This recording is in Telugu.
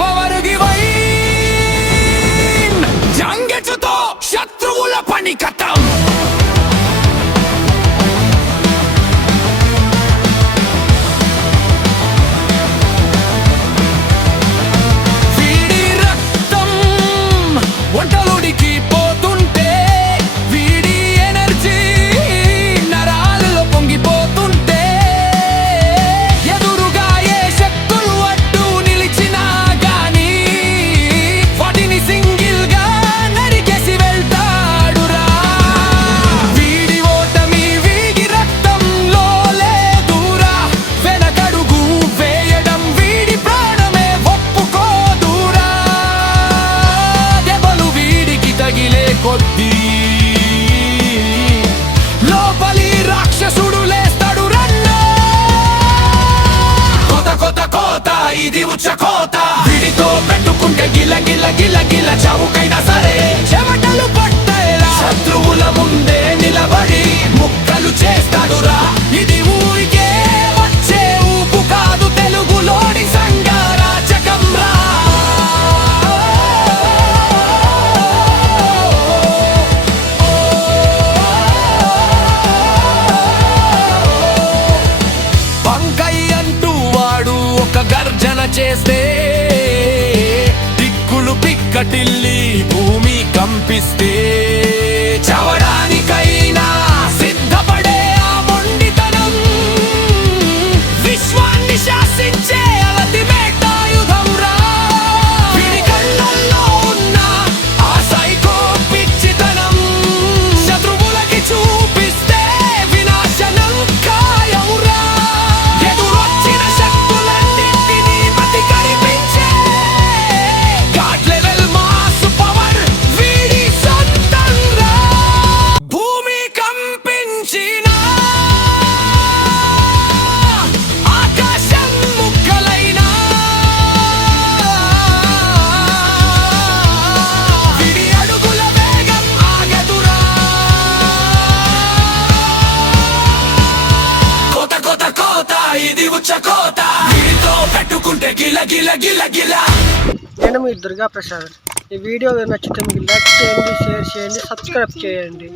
పవర్ జంగెచ్చుతో శత్రువుల పని కథం. వంటలుడికి పోతుంటే వీడి ఎనర్జీ నరాలలో పొంగిపోతుంటే ఎదురుగా ఏ శక్తులు అడ్డు నిలిచినా గాని వాటిని సింగిల్ గా నరికేసి వెళ్తాడురా. వీడి ఓటమి వీడి రక్తంలో లేదురా, వెనకడుగు వేయడం వీడి ప్రాణమే ఒప్పుకోదురా. తగిలే కొద్దీ లోపలి రాక్షసుడు లేస్తాడు రన్నా. కోత కోత కోత ఇది ఉచ్చ కోత, వీడితో పెట్టుకుంటే గిల గిల గిల గిల చావుకైనా సరే చెమటలు పట్టేలా శత్రువుల ముందే నిలబడి ముక్కలు చేస్తాడురా. ఇది ఊరికే వచ్చే ఊపు కాదు, తెలుగులోని సంగారాచకం రా. గర్జన చేస్తే దిక్కులు పిక్కటిల్లి భూమి కంపిస్తే చవడానికైనా సిద్ధపడే ఆ మొండితనం విశ్వాన్ని శాసించే అల్టిమేట్ ఆయుధం రా. వీడి కళ్ళల్లో ఉన్న ఆ సైకో పిచ్చితనం శత్రువులకి చూపిస్తే వినాశనం ఖాయం రా. ఎదురొచ్చిన ఇది ఉచ్చ కోత, వీడితో పెట్టుకుంటే గిల గిల గిల గిల. నేను మీ దుర్గా ప్రసాద్. ఈ వీడియో నచ్చితే మీకు లైక్ చేయండి, షేర్ చేయండి, సబ్స్క్రైబ్ చేయండి.